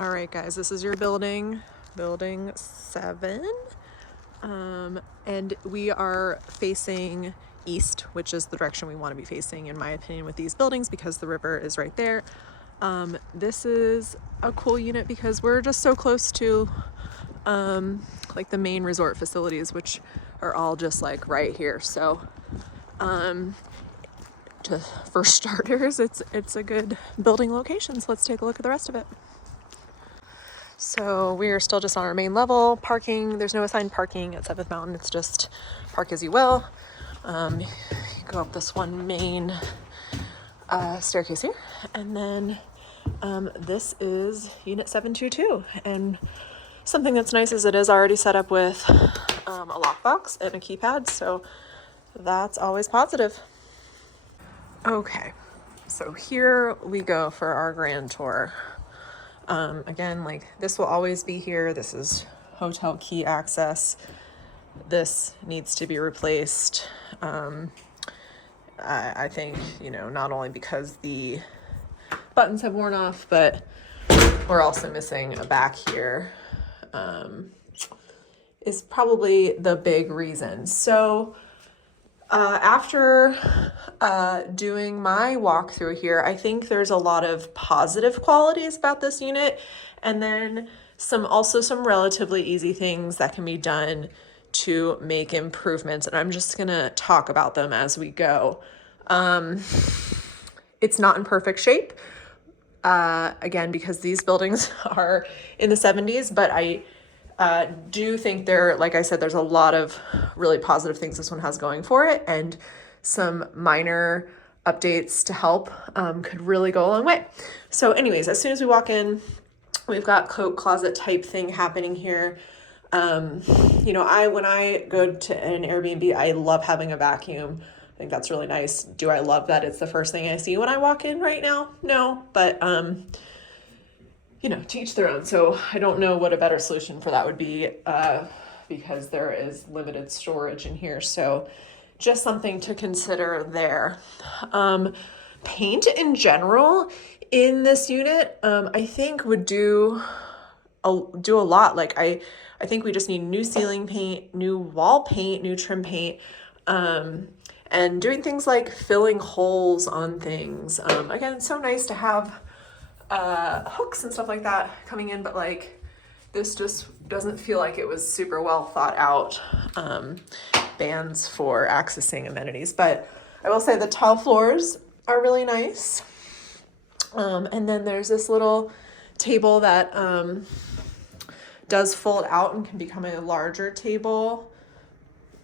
All right, guys, this is your building 7. And we are facing east, which is the direction we want to be facing, in my opinion, with these buildings, because the river is right there. This is a cool unit because we're just so close to like the main resort facilities, which are all just like right here. So for starters, it's a good building location. So let's take a look at the rest of it. So we are still just on our main level. Parking, there's no assigned parking at 7th Mountain. It's just park as you will. You go up this one main staircase here. And then this is unit 722. And something that's nice is it is already set up with a lockbox and a keypad. So that's always positive. Okay, so here we go for our grand tour. Again, like, this will always be here. This is hotel key access. This needs to be replaced. I think, you know, not only because the buttons have worn off, but we're also missing a back here, is probably the big reason. So after doing my walkthrough here, I think there's a lot of positive qualities about this unit, and then also some relatively easy things that can be done to make improvements, and I'm just gonna talk about them as we go. It's not in perfect shape, again, because these buildings are in the 70s, but I do think like I said, there's a lot of really positive things this one has going for it, and some minor updates to help could really go a long way. So anyways, as soon as we walk in, we've got coat closet type thing happening here. You know, when I go to an Airbnb, I love having a vacuum. I think that's really nice. Do I love that it's the first thing I see when I walk in right now? No, but you know, to each their own. So I don't know what a better solution for that would be, because there is limited storage in here. So just something to consider there. Paint in general in this unit, I think would do a lot. Like I think we just need new ceiling paint, new wall paint, new trim paint, and doing things like filling holes on things. Again, it's so nice to have hooks and stuff like that coming in, but like this just doesn't feel like it was super well thought out bands for accessing amenities. But I will say the tile floors are really nice, and then there's this little table that does fold out and can become a larger table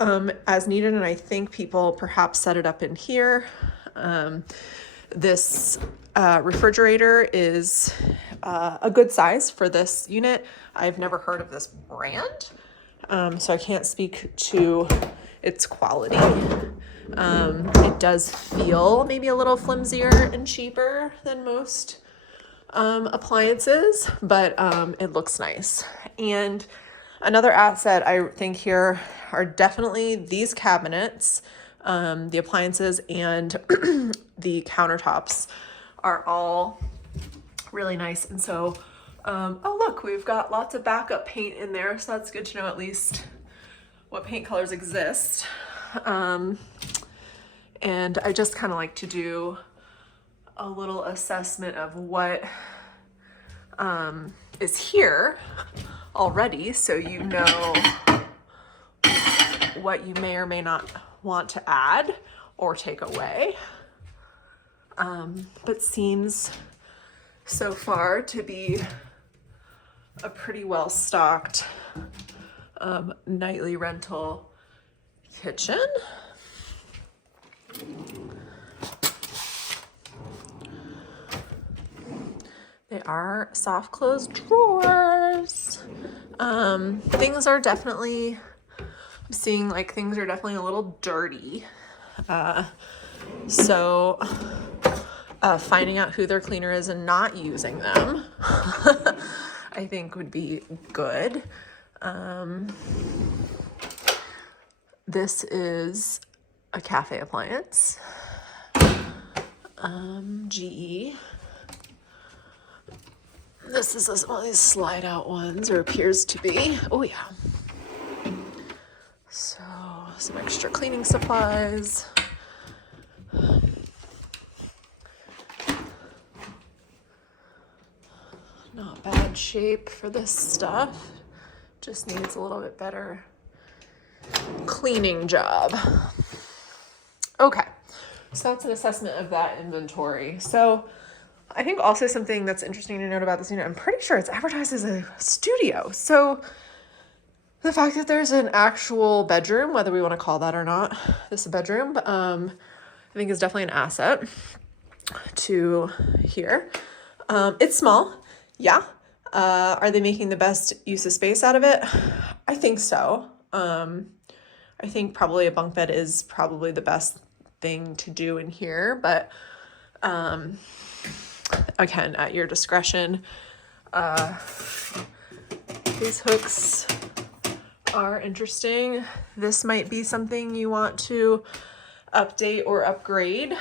as needed, and I think people perhaps set it up in here. This refrigerator is a good size for this unit. I've never heard of this brand, so I can't speak to its quality. It does feel maybe a little flimsier and cheaper than most appliances, but it looks nice. And another asset I think here are definitely these cabinets. The appliances and the countertops are all really nice. And so, oh look, we've got lots of backup paint in there. So that's good to know at least what paint colors exist. And I just kind of like to do a little assessment of what is here already, so you know what you may or may not want to add or take away, but seems so far to be a pretty well stocked nightly rental kitchen. They are soft close drawers. Things are definitely, I'm seeing like things are definitely a little dirty. So finding out who their cleaner is and not using them, I think would be good. This is a cafe appliance, GE. This is one of these slide out ones, or appears to be. Oh yeah. So some extra cleaning supplies. Not bad shape for this stuff. Just needs a little bit better cleaning job. Okay, so that's an assessment of that inventory. So I think also something that's interesting to note about this unit, I'm pretty sure it's advertised as a studio. So the fact that there's an actual bedroom, whether we want to call that or not, this is a bedroom, I think is definitely an asset to here. It's small, yeah. Are they making the best use of space out of it? I think so. I think probably a bunk bed is probably the best thing to do in here, but again, at your discretion. These hooks are interesting. This might be something you want to update or upgrade,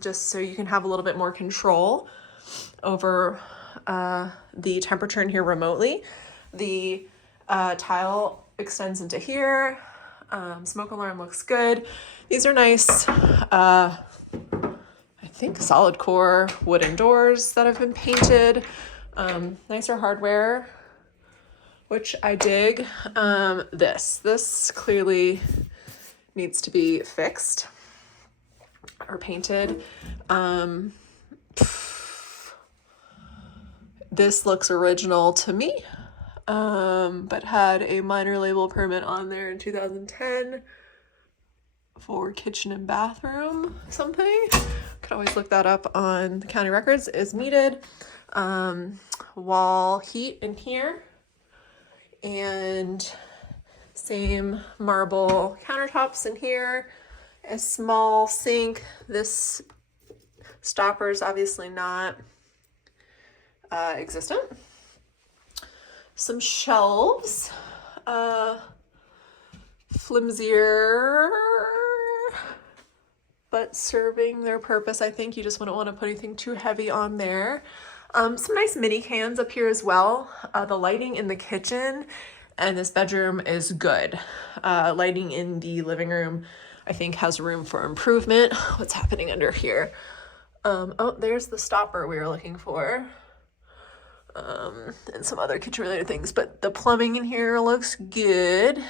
just so you can have a little bit more control over the temperature in here remotely. The tile extends into here. Smoke alarm looks good. These are nice, I think solid core wooden doors that have been painted. Nicer hardware, which I dig. This clearly needs to be fixed or painted. This looks original to me, but had a minor label permit on there in 2010 for kitchen and bathroom something. Could always look that up on the county records as needed. Wall heat in here, and same marble countertops in here. A small sink. This stopper is obviously not existent. Some shelves, flimsier, but serving their purpose. I think you just wouldn't want to put anything too heavy on there. Some nice mini cans up here as well. The lighting in the kitchen and this bedroom is good. Lighting in the living room, I think, has room for improvement. What's happening under here? Oh, there's the stopper we were looking for. And some other kitchen related things, but the plumbing in here looks good.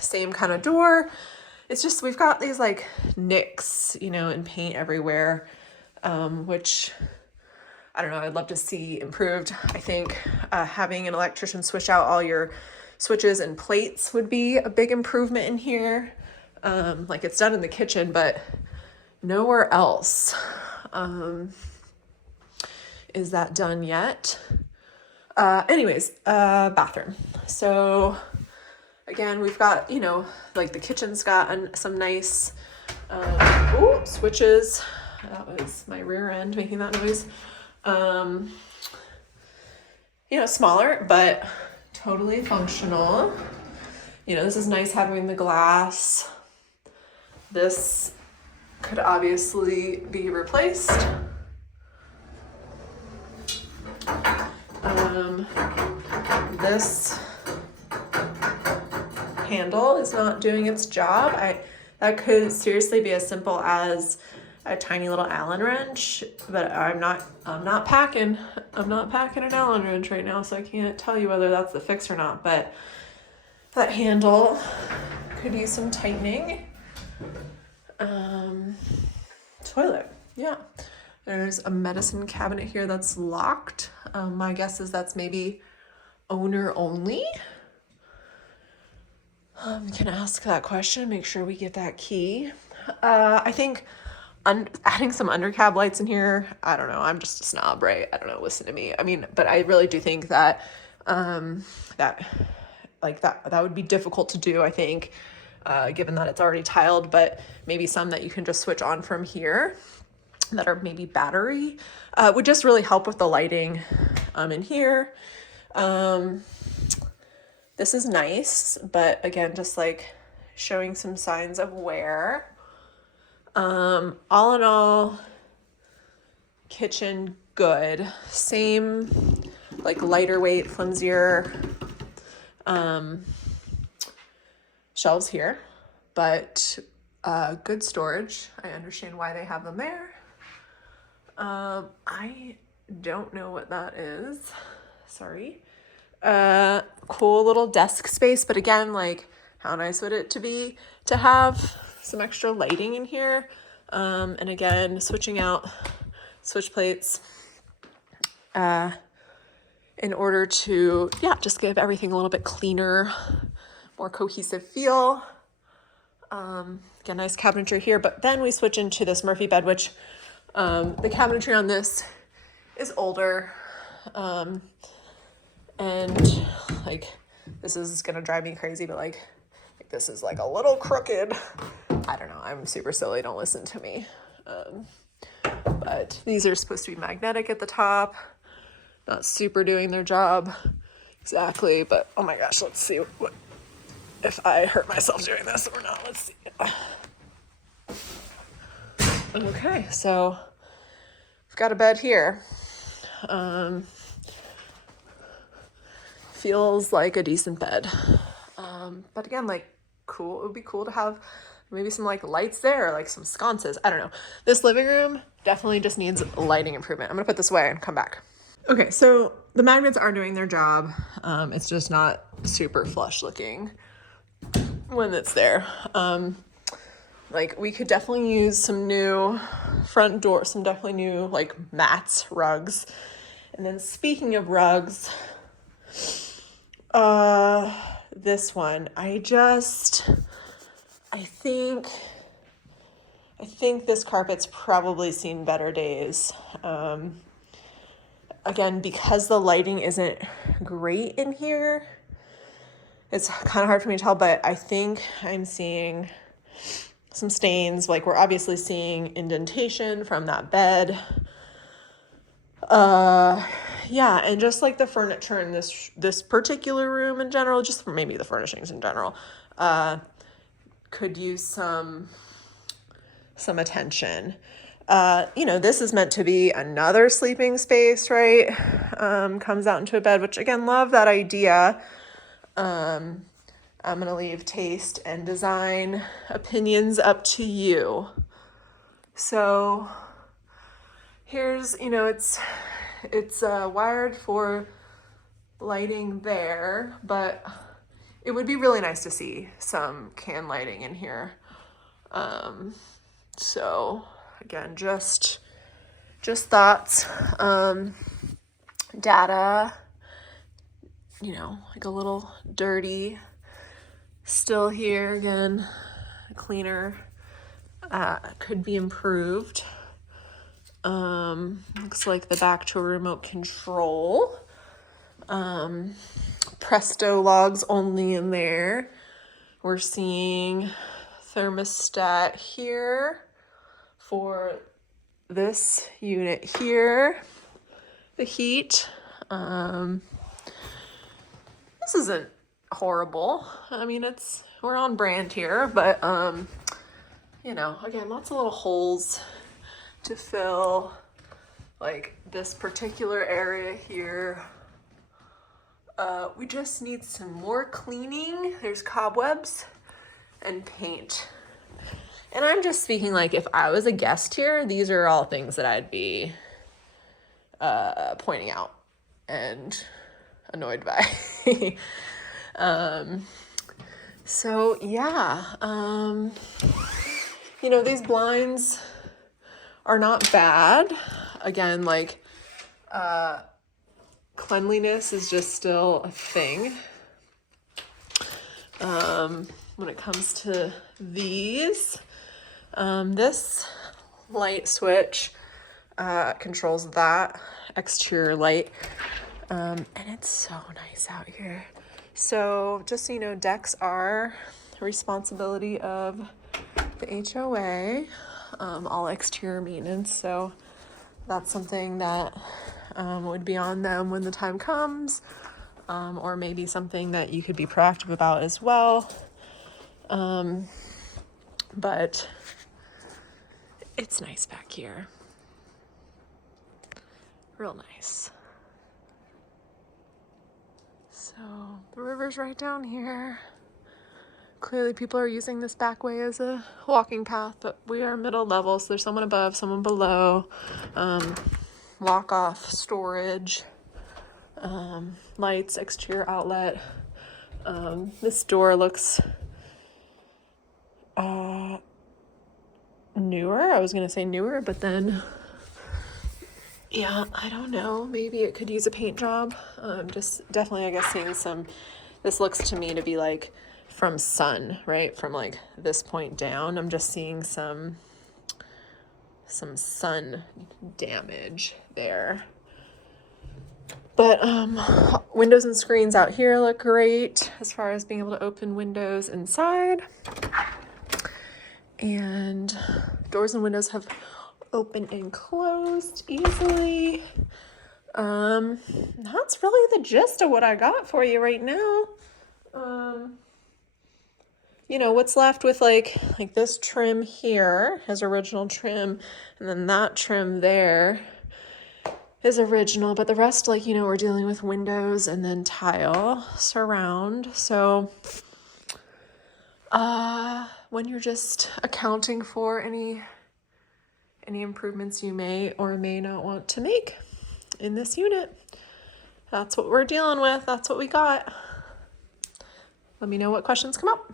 Same kind of door. It's just, we've got these like nicks, you know, and paint everywhere, which I don't know, I'd love to see improved. I think having an electrician switch out all your switches and plates would be a big improvement in here. Like it's done in the kitchen, but nowhere else. Is that done yet? Anyways, bathroom. So again, we've got, you know, like the kitchen's got some nice switches. That was my rear end making that noise. You know, smaller, but totally functional. You know, this is nice having the glass. This could obviously be replaced. This handle is not doing its job. That could seriously be as simple as a tiny little Allen wrench, but I'm not packing an Allen wrench right now, so I can't tell you whether that's the fix or not, but that handle could use some tightening. Toilet, yeah. There's a medicine cabinet here that's locked. My guess is that's maybe owner only. Can ask that question, make sure we get that key. I think adding some undercab lights in here, I don't know, I'm just a snob, right? I don't know, listen to me. I mean, but I really do think that that would be difficult to do, I think, given that it's already tiled, but maybe some that you can just switch on from here that are maybe battery would just really help with the lighting in here. This is nice, but again, just like showing some signs of wear. All in all, kitchen, good. Same, like lighter weight, flimsier shelves here, but good storage. I understand why they have them there. I don't know what that is. Sorry. Cool little desk space, but again, like, how nice would it be to have some extra lighting in here? And again, switching out switch plates in order to, yeah, just give everything a little bit cleaner, more cohesive feel. Again, nice cabinetry here, but then we switch into this Murphy bed, which the cabinetry on this is older. And like, this is gonna drive me crazy, but like this is like a little crooked. I don't know, I'm super silly, don't listen to me. But these are supposed to be magnetic at the top. Not super doing their job exactly, but oh my gosh, let's see what if I hurt myself doing this or not. Let's see. Okay, so I've got a bed here. Feels like a decent bed. But again, like, cool. It would be cool to have maybe some like lights there, or like some sconces. I don't know. This living room definitely just needs lighting improvement. I'm gonna put this away and come back. Okay, so the magnets are doing their job. It's just not super flush looking when it's there. Like, we could definitely use some new front door, some definitely new like mats, rugs. And then speaking of rugs, this one, I think this carpet's probably seen better days. Again, because the lighting isn't great in here, it's kind of hard for me to tell, but I think I'm seeing some stains. Like, we're obviously seeing indentation from that bed. Yeah, and just like the furniture in this particular room in general, just maybe the furnishings in general, could use some attention. You know, this is meant to be another sleeping space, right? Comes out into a bed, which again, love that idea. I'm gonna leave taste and design opinions up to you. So here's, you know, it's wired for lighting there, but it would be really nice to see some can lighting in here. So again, just thoughts, data, you know, like a little dirty still here. Again, cleaner, could be improved. Looks like the back to a remote control. Presto logs only in there. We're seeing thermostat here for this unit here. The heat. This isn't horrible. I mean, we're on brand here, but you know, again, lots of little holes to fill, like this particular area here. We just need some more cleaning. There's cobwebs and paint. And I'm just speaking like if I was a guest here, these are all things that I'd be pointing out and annoyed by. So yeah, you know, these blinds are not bad. Again, like, cleanliness is just still a thing. When it comes to these, this light switch controls that exterior light, and it's so nice out here. So just so you know, decks are the responsibility of the HOA, all exterior maintenance. So that's something that would be on them when the time comes, or maybe something that you could be proactive about as well. But it's nice back here. Real nice. So the river's right down here. Clearly people are using this back way as a walking path, but we are middle level, so there's someone above, someone below. Lock-off storage, lights, exterior outlet. This door looks newer. I was gonna say newer, but then, yeah, I don't know. Maybe it could use a paint job. Just definitely, I guess, seeing some, this looks to me to be like from sun, right? From like this point down, I'm just seeing some sun damage there. But windows and screens out here look great as far as being able to open windows inside. And doors and windows have opened and closed easily. That's really the gist of what I got for you right now. You know, what's left with like this trim here, his original trim, and then that trim there is original, but the rest, like, you know, we're dealing with windows and then tile surround. So when you're just accounting for any improvements you may or may not want to make in this unit, that's what we're dealing with. That's what we got. Let me know what questions come up.